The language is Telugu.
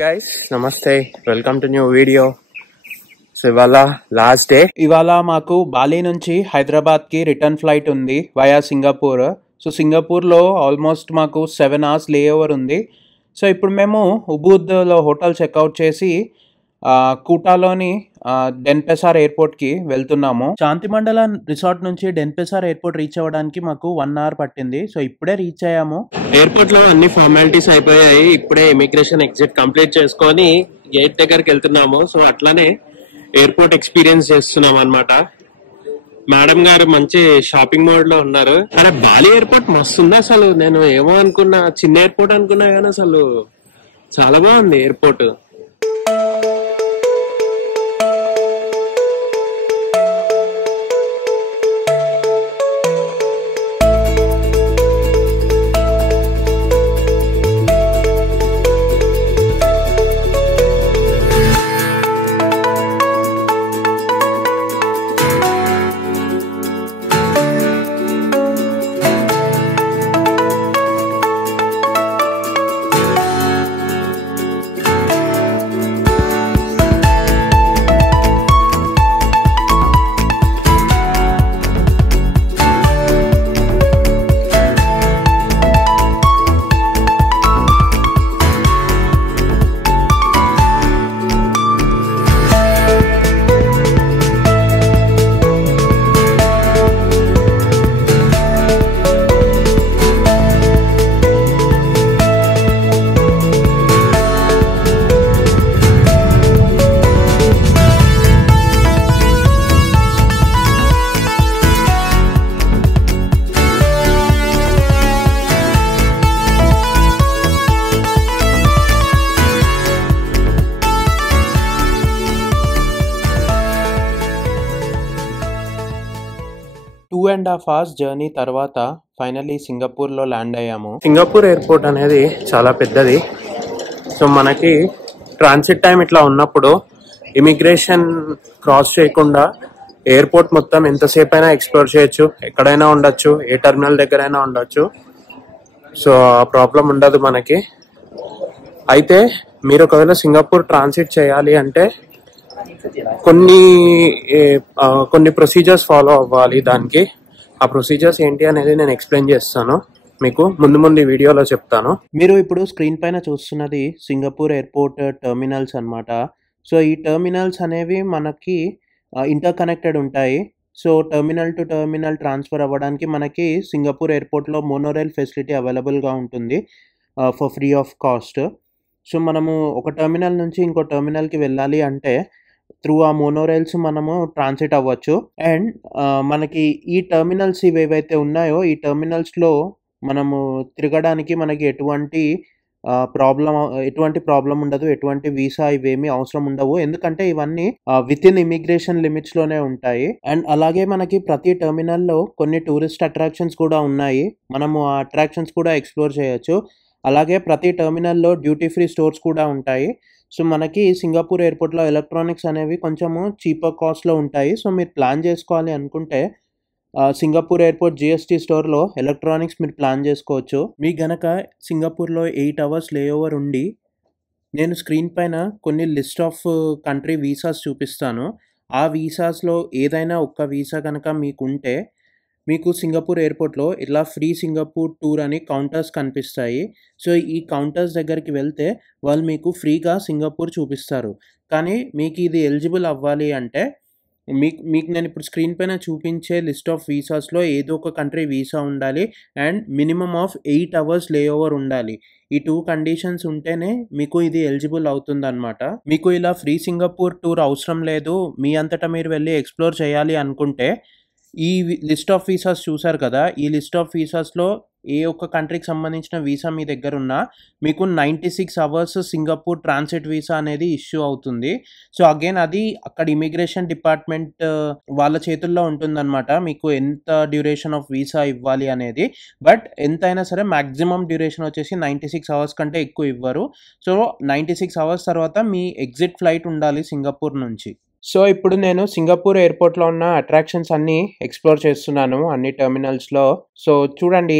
guys, namaste. Welcome to new video. So ivala last day. ఇవాళ మాకు బాలి నుంచి హైదరాబాద్ కి రిటర్న్ ఫ్లైట్ ఉంది వయా సింగపూర్. సో సింగపూర్లో ఆల్మోస్ట్ మాకు 7 hours లే ఓవర్ ఉంది. సో ఇప్పుడు మేము ఉబూద్లో హోటల్ చెక్అవుట్ చేసి కూటాలోని డెన్పెసార్ ఎయిర్పోర్ట్కి వెళ్తున్నాము. శాంతిమండల రిసార్ట్ నుంచి డెన్పెసార్ ఎయిర్పోర్ట్ రీచ్ అవ్వడానికి మాకు 1 hour పట్టింది. సో ఇప్పుడే రీచ్ అయ్యాము. ఎయిర్పోర్ట్ లో అన్ని ఫార్మాలిటీస్ అయిపోయాయి. ఇప్పుడే ఇమిగ్రేషన్ ఎగ్జిట్ కంప్లీట్ చేసుకొని గేట్ దగ్గరికి వెళ్తున్నాము. సో అట్లానే ఎయిర్పోర్ట్ ఎక్స్పీరియన్స్ చేస్తున్నాం అన్నమాట. మేడం గారు మంచి షాపింగ్ మోడ్ లో ఉన్నారు. కానీ బాలి ఎయిర్పోర్ట్ మస్తు ఉంది. అసలు నేను ఏమో అనుకున్నా, చిన్న ఎయిర్పోర్ట్ అనుకున్నా కానీ అసలు చాలా బాగుంది airport. Two and half hours journey తర్వాత ఫైనల్లీ సింగపూర్లో ల్యాండ్ అయ్యాము. సింగపూర్ ఎయిర్పోర్ట్ అనేది చాలా పెద్దది. సో మనకి ట్రాన్సిట్ టైం ఇట్లా ఉన్నప్పుడు ఇమిగ్రేషన్ క్రాస్ చేయకుండా ఎయిర్పోర్ట్ మొత్తం ఎంతసేపు అయినా ఎక్స్ప్లోర్ చేయొచ్చు, ఎక్కడైనా ఉండొచ్చు, ఏ టెర్మినల్ దగ్గర అయినా ఉండొచ్చు. సో ఆ ప్రాబ్లం ఉండదు మనకి. అయితే మీరు ఒకవేళ సింగపూర్ ట్రాన్సిట్ చేయాలి అంటే కొన్ని ప్రొసీజర్స్ ఫాలో అవ్వాలి. దానికి ఆ ప్రొసీజర్స్ ఏంటి అనేది నేను ఎక్స్ప్లెయిన్ చేస్తాను మీకు ముందు వీడియోలో చెప్తాను. మీరు ఇప్పుడు స్క్రీన్ పైన చూస్తున్నది సింగపూర్ ఎయిర్పోర్ట్ టెర్మినల్స్ అన్నమాట. సో ఈ టెర్మినల్స్ అనేవి మనకి ఇంటర్ కనెక్టెడ్ ఉంటాయి. So terminal to terminal transfer అవ్వడానికి మనకి సింగపూర్ ఎయిర్పోర్ట్లో మోనోరైల్ ఫెసిలిటీ అవైలబుల్గా ఉంటుంది for free of cost. So మనము ఒక టెర్మినల్ నుంచి ఇంకో టెర్మినల్కి వెళ్ళాలి అంటే త్రూ ఆ మోనోరైల్స్ మనము ట్రాన్సిట్ అవ్వచ్చు. అండ్ మనకి ఈ టెర్మినల్స్ ఇవేవైతే ఉన్నాయో ఈ టెర్మినల్స్లో మనము తిరగడానికి మనకి ఎటువంటి ప్రాబ్లం ఉండదు, ఎటువంటి వీసా ఇవేమీ అవసరం ఉండవు. ఎందుకంటే ఇవన్నీ విత్ ఇన్ ఇమిగ్రేషన్ లిమిట్స్లోనే ఉంటాయి. అండ్ అలాగే మనకి ప్రతి టెర్మినల్లో కొన్ని టూరిస్ట్ అట్రాక్షన్స్ కూడా ఉన్నాయి. మనము ఆ అట్రాక్షన్స్ కూడా ఎక్స్ప్లోర్ చేయొచ్చు. అలాగే ప్రతి టెర్మినల్లో డ్యూటీ ఫ్రీ స్టోర్స్ కూడా ఉంటాయి. సో మనకి సింగపూర్ ఎయిర్పోర్ట్లో ఎలక్ట్రానిక్స్ అనేవి కొంచెము చీపర్ కాస్ట్లో ఉంటాయి. సో మీరు ప్లాన్ చేసుకోవాలి అనుకుంటే సింగపూర్ ఎయిర్పోర్ట్ జిఎస్టీ స్టోర్లో ఎలక్ట్రానిక్స్ మీరు ప్లాన్ చేసుకోవచ్చు. మీకు గనక సింగపూర్లో 8 hours లే ఓవర్ ఉండి నేను స్క్రీన్ పైన కొన్ని లిస్ట్ ఆఫ్ కంట్రీ వీసాస్ చూపిస్తాను. ఆ వీసాస్లో ఏదైనా ఒక్క వీసా కనుక మీకుంటే మీకు సింగపూర్ ఎయిర్పోర్ట్లో ఇలా ఫ్రీ సింగపూర్ టూర్ అని కౌంటర్స్ కనిపిస్తాయి. సో ఈ కౌంటర్స్ దగ్గరికి వెళ్తే వాళ్ళు మీకు ఫ్రీగా సింగపూర్ చూపిస్తారు. కానీ మీకు ఇది ఎలిజిబుల్ అవ్వాలి అంటే మీకు నేను ఇప్పుడు స్క్రీన్ పైన చూపించే లిస్ట్ ఆఫ్ వీసాస్లో ఏదో ఒక కంట్రీ వీసా ఉండాలి అండ్ మినిమమ్ ఆఫ్ 8 hours లే ఓవర్ ఉండాలి. ఈ 2 కండిషన్స్ ఉంటేనే మీకు ఇది ఎలిజిబుల్ అవుతుందన్నమాట. మీకు ఇలా ఫ్రీ సింగపూర్ టూర్ అవసరం లేదు, మీ అంతటా మీరు వెళ్ళి ఎక్స్ప్లోర్ చేయాలి అనుకుంటే ఈ లిస్ట్ ఆఫ్ వీసాస్ చూసారు కదా, ఈ లిస్ట్ ఆఫ్ వీసాస్లో ఏ ఒక్క కంట్రీకి సంబంధించిన వీసా మీ దగ్గర ఉన్నా మీకు 96 hours సింగపూర్ ట్రాన్సిట్ వీసా అనేది ఇష్యూ అవుతుంది. సో అగైన్ అది అక్కడ ఇమిగ్రేషన్ డిపార్ట్మెంట్ వాళ్ళ చేతుల్లో ఉంటుందన్నమాట మీకు ఎంత డ్యూరేషన్ ఆఫ్ వీసా ఇవ్వాలి అనేది. బట్ ఎంతైనా సరే మ్యాక్సిమం డ్యూరేషన్ వచ్చేసి 96 hours కంటే ఎక్కువ ఇవ్వరు. సో 96 hours తర్వాత మీ ఎగ్జిట్ ఫ్లైట్ ఉండాలి సింగపూర్ నుంచి. సో ఇప్పుడు నేను సింగపూర్ ఎయిర్పోర్ట్లో ఉన్న అట్రాక్షన్స్ అన్నీ ఎక్స్ప్లోర్ చేస్తున్నాను అన్ని టెర్మినల్స్లో. సో చూడండి,